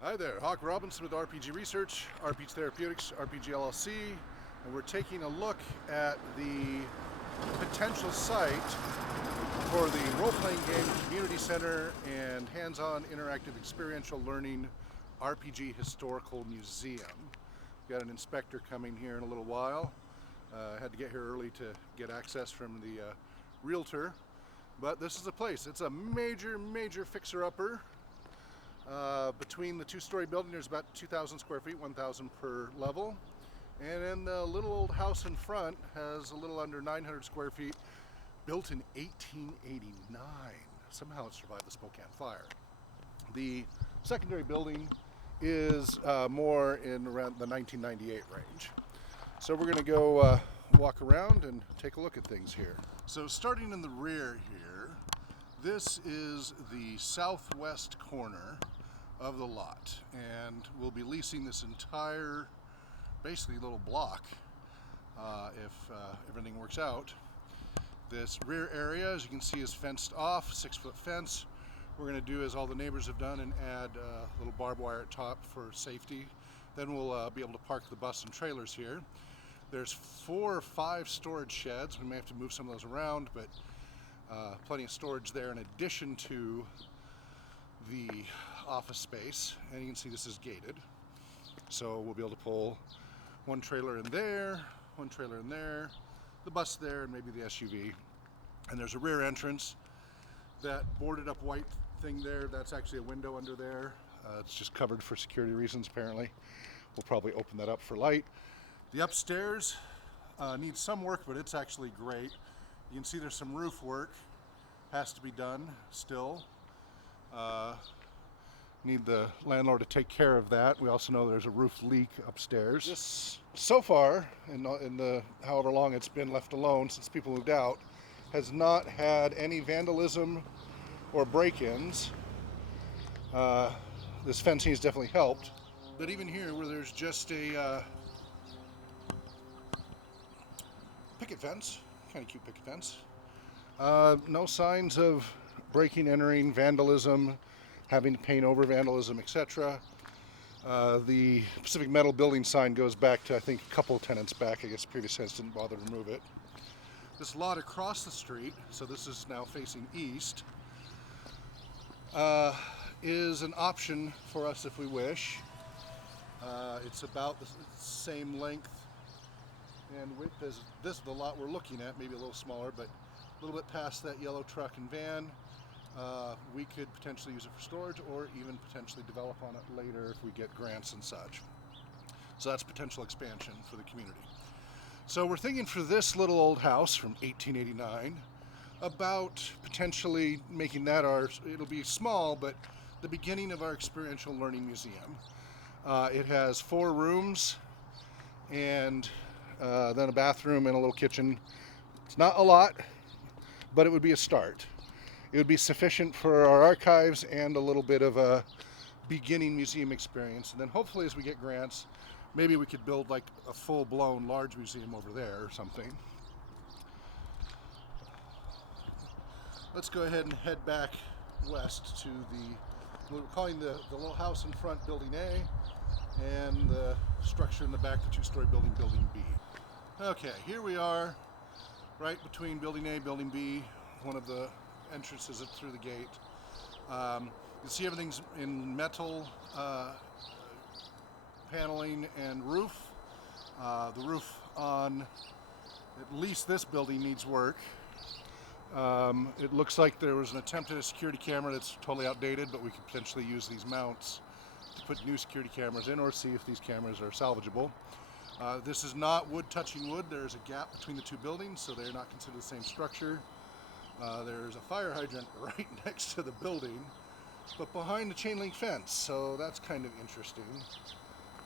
Hi there, Hawke Robinson with RPG Research, RPG Therapeutics, RPG LLC, and we're taking a look at the potential site for the role-playing game community center and hands-on interactive experiential learning RPG historical museum. We've got an inspector coming here in a little while. I had to get here early to get access from the realtor, but this is a place. It's a major fixer-upper. Between the two-story building, there's about 2,000 square feet, 1,000 per level. And then the little old house in front has a little under 900 square feet, built in 1889. Somehow it survived the Spokane fire. The secondary building is more in around the 1998 range. So we're going to go walk around and take a look at things here. So starting in the rear here, this is the southwest corner of the lot, and we'll be leasing this entire, basically little block if everything works out. This rear area, as you can see, is fenced off, 6-foot fence. We're going to do as all the neighbors have done and add a little barbed wire at top for safety. Then we'll be able to park the bus and trailers here. There's 4 or 5 storage sheds. We may have to move some of those around, but plenty of storage there in addition to the office space. And you can see this is gated, so we'll be able to pull one trailer in there, one trailer in there, the bus there, and maybe the SUV. And there's a rear entrance. That boarded up white thing there, that's actually a window under there. It's just covered for security reasons apparently. We'll probably open that up for light. The upstairs needs some work, but it's actually great. You can see there's some roof work has to be done still. Need the landlord to take care of that. We also know there's a roof leak upstairs. This, so far, in the however long it's been left alone since people moved out, has not had any vandalism or break-ins. This fencing has definitely helped. But even here, where there's just a picket fence, kind of cute picket fence, no signs of breaking, entering, vandalism, having to paint over vandalism, etc. The Pacific Metal building sign goes back to, I think, a couple tenants back. I guess the previous tenants didn't bother to move it. This lot across the street, so this is now facing east, is an option for us if we wish. It's about the same length and width as the lot we're looking at, maybe a little smaller, but a little bit past that yellow truck and van. We could potentially use it for storage or even potentially develop on it later if we get grants and such. So that's potential expansion for the community. So we're thinking for this little old house from 1889 about potentially making that it'll be small, but the beginning of our experiential learning museum. It has 4 rooms and then a bathroom and a little kitchen. It's not a lot, but it would be a start. It would be sufficient for our archives and a little bit of a beginning museum experience. And then hopefully as we get grants, maybe we could build like a full-blown large museum over there or something. Let's go ahead and head back west to we're calling the little house in front Building A, and the structure in the back, the 2-story building, Building B. Okay, here we are, right between Building A, Building B, one of the entrances through the gate. You see everything's in metal paneling and roof. The roof on at least this building needs work. It looks like there was an attempt at a security camera that's totally outdated, but we could potentially use these mounts to put new security cameras in or see if these cameras are salvageable. This is not wood touching wood. There's a gap between the 2 buildings, so they're not considered the same structure. There's a fire hydrant right next to the building, but behind the chain link fence, so that's kind of interesting.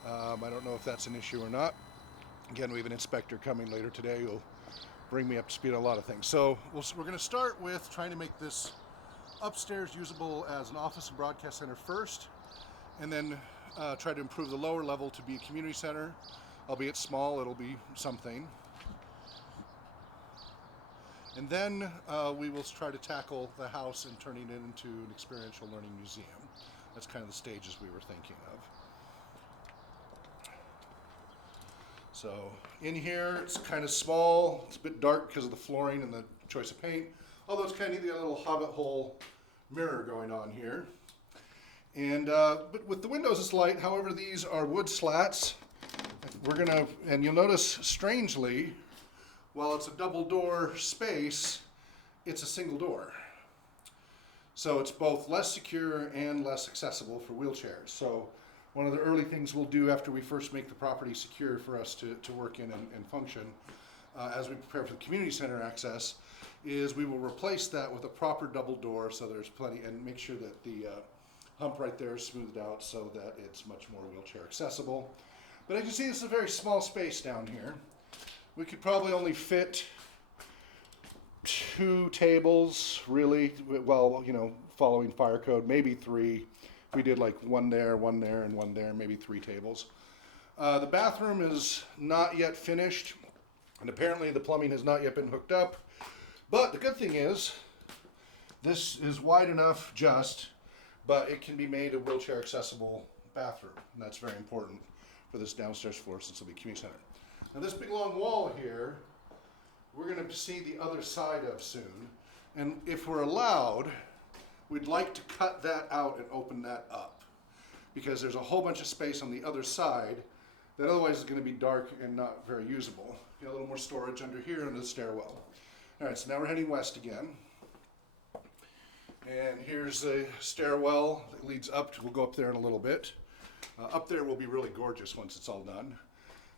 I don't know if that's an issue or not. Again, we have an inspector coming later today who'll bring me up to speed on a lot of things. So we're going to start with trying to make this upstairs usable as an office and broadcast center first, and then try to improve the lower level to be a community center. Albeit small, it'll be something. And then we will try to tackle the house and turning it into an experiential learning museum. That's kind of the stages we were thinking of. So in here, it's kind of small. It's a bit dark because of the flooring and the choice of paint. Although it's kind of neat, got a little hobbit hole mirror going on here. And but with the windows, it's light. However, these are wood slats. And you'll notice, strangely, while it's a double door space, it's a single door. So it's both less secure and less accessible for wheelchairs. So one of the early things we'll do after we first make the property secure for us to work in and function, as we prepare for the community center access, is we will replace that with a proper double door so there's plenty, and make sure that the hump right there is smoothed out so that it's much more wheelchair accessible. But as you see, this is a very small space down here. We could probably only fit 2 tables, really, well, you know, following fire code, maybe 3. We did like one there, and one there, maybe 3 tables. The bathroom is not yet finished, and apparently the plumbing has not yet been hooked up. But the good thing is, this is wide enough but it can be made a wheelchair accessible bathroom, and that's very important for this downstairs floor since it'll be a community center. Now this big long wall here, we're going to see the other side of soon, and if we're allowed, we'd like to cut that out and open that up, because there's a whole bunch of space on the other side that otherwise is going to be dark and not very usable. You know, a little more storage under here under the stairwell. All right, so now we're heading west again. And here's the stairwell that leads up. We'll go up there in a little bit. Up there will be really gorgeous once it's all done.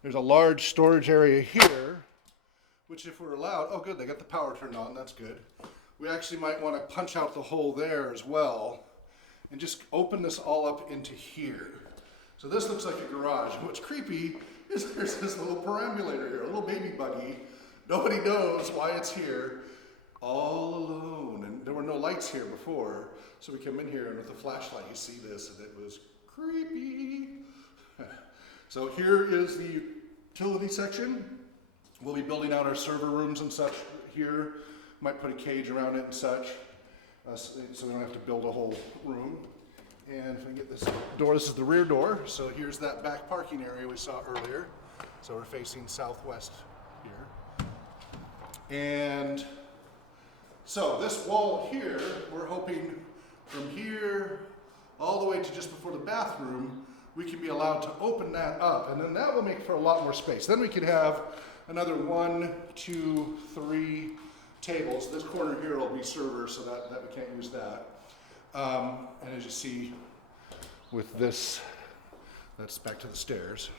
There's a large storage area here, which if we're allowed, oh good, they got the power turned on, that's good. We actually might want to punch out the hole there as well and just open this all up into here. So this looks like a garage. And what's creepy is there's this little perambulator here, a little baby buggy. Nobody knows why it's here, all alone. And there were no lights here before. So we come in here and with the flashlight you see this, and it was creepy. So here is the utility section. We'll be building out our server rooms and such here. Might put a cage around it and such, so we don't have to build a whole room. And if I get this door, this is the rear door. So here's that back parking area we saw earlier. So we're facing southwest here. And so this wall here, we're hoping from here all the way to just before the bathroom, we can be allowed to open that up, and then that will make for a lot more space. Then we could have another 1, 2, 3 tables. This corner here will be servers, so that we can't use that. And as you see with this, that's back to the stairs.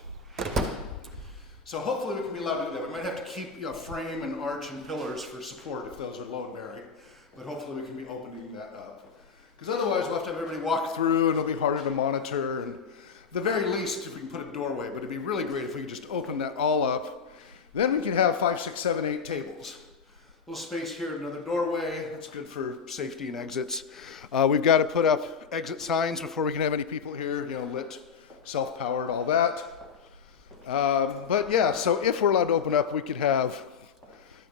So hopefully we can be allowed to do that. We might have to keep a frame and arch and pillars for support if those are load bearing, but hopefully we can be opening that up. Because otherwise we'll have to have everybody walk through and it'll be harder to monitor, and at the very least if we can put a doorway, but it'd be really great if we could just open that all up. Then we could have 5, 6, 7, 8 tables. A little space here, another doorway. That's good for safety and exits. We've got to put up exit signs before we can have any people here, you know, lit, self-powered, all that. But yeah, so if we're allowed to open up, we could have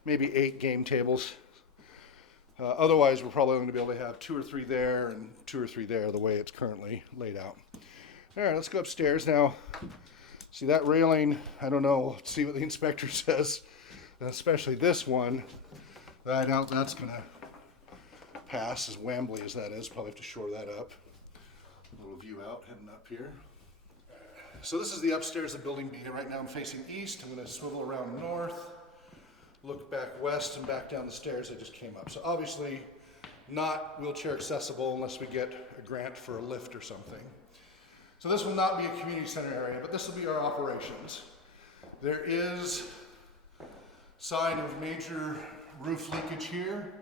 maybe 8 game tables. Otherwise, we're probably going to be able to have 2 or 3 there and 2 or 3 there, the way it's currently laid out. All right, let's go upstairs now. See that railing? I don't know. Let's see what the inspector says. And especially this one. I doubt that's going to pass, as wambly as that is. Probably have to shore that up. A little view out, heading up here. So this is the upstairs of the building B. Right now I'm facing east. I'm going to swivel around north, look back west, and back down the stairs I just came up. So obviously not wheelchair accessible unless we get a grant for a lift or something. So this will not be a community center area, but this will be our operations. There is sign of major roof leakage here.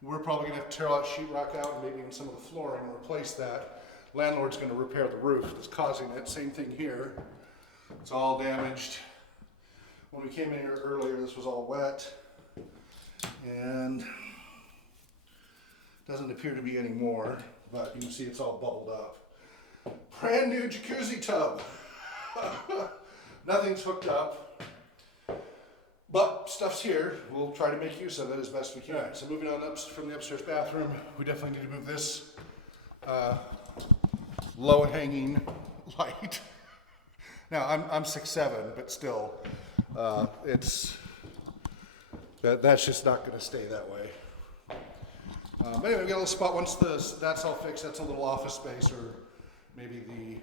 We're probably going to have to tear all that sheetrock out and maybe even some of the flooring and replace that. Landlord's going to repair the roof that's causing it. Same thing here. It's all damaged. When we came in here earlier, this was all wet, and doesn't appear to be any more, but you can see it's all bubbled up. Brand new jacuzzi tub. Nothing's hooked up, but stuff's here. We'll try to make use of it as best we can. Right, so moving on up from the upstairs bathroom, we definitely need to move this low-hanging light. Now, I'm 6'7", but still, that's just not going to stay that way. But anyway, we got a little spot. Once that's all fixed, that's a little office space, or maybe the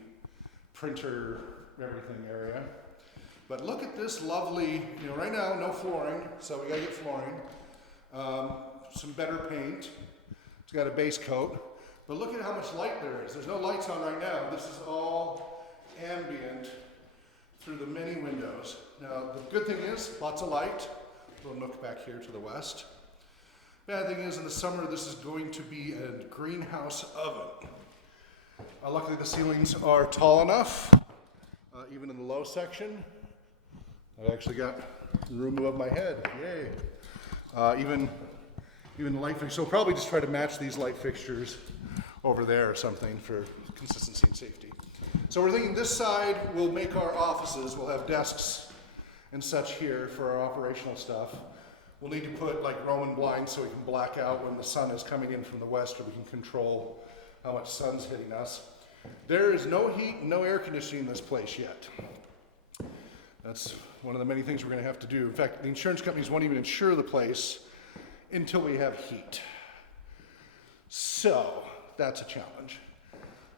printer, everything area. But look at this lovely, right now, no flooring, so we got to get flooring. Some better paint. It's got a base coat. But look at how much light there is. There's no lights on right now. This is all ambient through the many windows. Now, the good thing is, lots of light. A little nook back here to the west. Bad thing is, in the summer, this is going to be a greenhouse oven. Luckily, the ceilings are tall enough, even in the low section. I've actually got room above my head. Yay! Even the light fixtures. So we'll probably just try to match these light fixtures over there or something for consistency and safety. So we're thinking this side will make our offices. We'll have desks and such here for our operational stuff. We'll need to put like Roman blinds so we can black out when the sun is coming in from the west, or we can control how much sun's hitting us. There is no heat, no air conditioning in this place yet. That's one of the many things we're going to have to do. In fact, the insurance companies won't even insure the place until we have heat. So that's a challenge.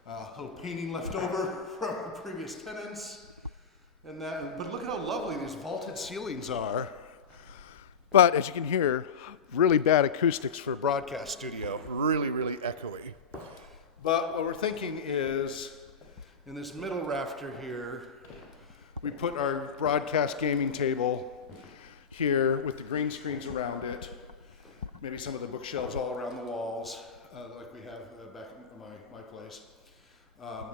A little painting left over from our previous tenants. But look at how lovely these vaulted ceilings are. But as you can hear, really bad acoustics for a broadcast studio. Really, really echoey. But what we're thinking is, in this middle rafter here, we put our broadcast gaming table here with the green screens around it. Maybe some of the bookshelves all around the walls, like we have back in my place.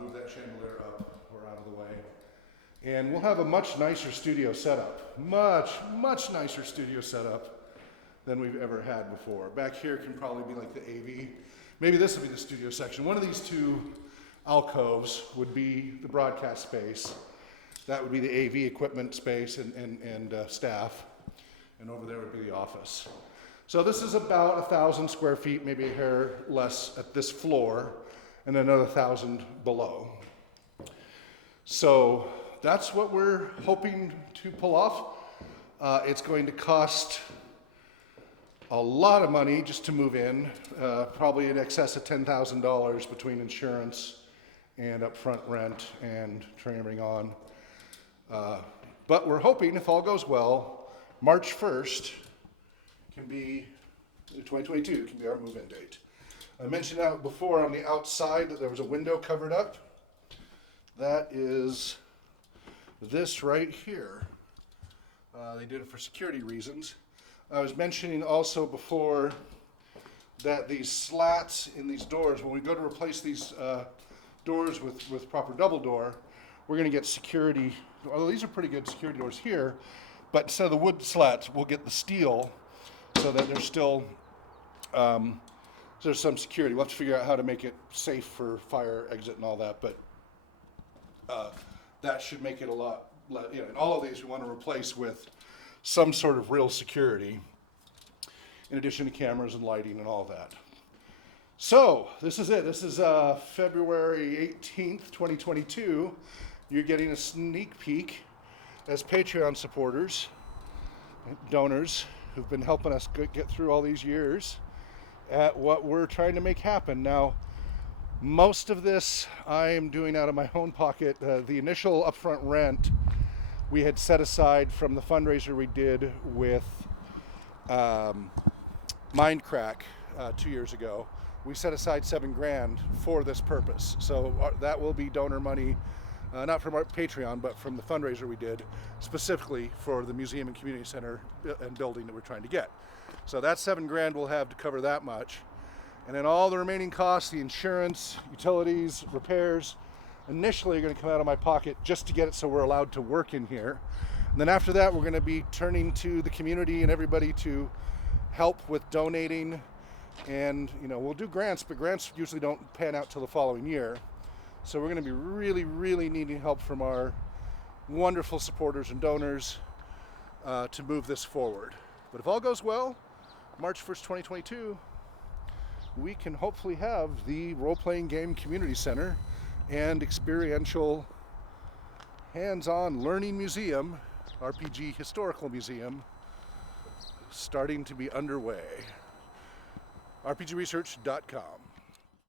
Move that chandelier up or out of the way. And we'll have a much nicer studio setup. Much nicer studio setup than we've ever had before. Back here can probably be like the AV. Maybe this will be the studio section. One of these two alcoves would be the broadcast space. That would be the AV equipment space and staff. And over there would be the office. So this is about 1,000 square feet, maybe a hair less at this floor, and another 1,000 below. So that's what we're hoping to pull off. It's going to cost a lot of money just to move in, probably in excess of $10,000 between insurance and upfront rent and turning on. But we're hoping, if all goes well, March 1st can be 2022 can be our move-in date. I mentioned out before on the outside that there was a window covered up. That is this right here. They did it for security reasons. I was mentioning also before that these slats in these doors, when we go to replace these doors with proper double door, we're going to get security. Although these are pretty good security doors here, but instead of the wood slats, we'll get the steel so that there's still there's some security. We'll have to figure out how to make it safe for fire exit and all that, but that should make it a lot, and all of these we want to replace with some sort of real security, in addition to cameras and lighting and all that. So this is it. This is February 18th, 2022. You're getting a sneak peek as Patreon supporters, donors who've been helping us get through all these years at what we're trying to make happen. Now, most of this I am doing out of my own pocket. The initial upfront rent we had set aside from the fundraiser we did with Mindcrack 2 years ago. We set aside $7,000 for this purpose. So that will be donor money, not from our Patreon, but from the fundraiser we did specifically for the museum and community center and building that we're trying to get. So that $7,000 we'll have to cover that much. And then all the remaining costs, the insurance, utilities, repairs, initially are going to come out of my pocket just to get it so we're allowed to work in here. And then after that, we're going to be turning to the community and everybody to help with donating. And, we'll do grants, but grants usually don't pan out till the following year. So we're going to be really, really needing help from our wonderful supporters and donors to move this forward. But if all goes well, March 1st, 2022, we can hopefully have the role-playing game community center and experiential hands-on learning museum, RPG Historical Museum, starting to be underway. rpgresearch.com